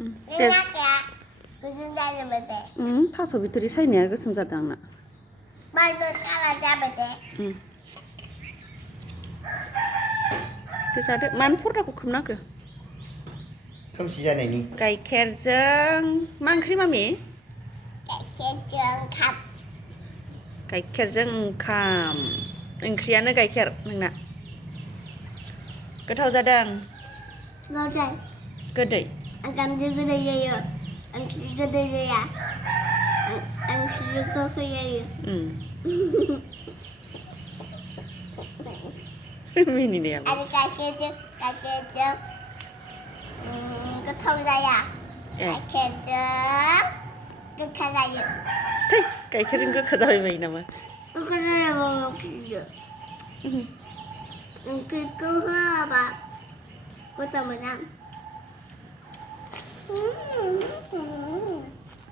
test गोसोम जाजोब्बाय दे थास' बिथुरि सायनाया गोसोम जादों आंना बारबो काला जाबाय दे दे जादो मानो पर्दाखौ खोबनांगो खोमसि जानायनि गाइखेरजों मा ओंख्रि मामि गाइखेरजों ओंखाम गाइखेरजों ओंखाम ओंख्रियानो गाइखेर नोंना गोथाव जादों लजाय गोदै ओंखामजों गोदै जायो ओंख्रि गोदै जाया ओंख्रि गोखै जायो मिनिनायाबो आरो गाइखेरजों गोथाव जाया गाइखेरजों गोखा जायो थै गाइखेरजों गोखा जाबायबायो नामा गोखा जायाबा ओंख्रिजों ओंख्रिखौ होआबा गोथाव मोना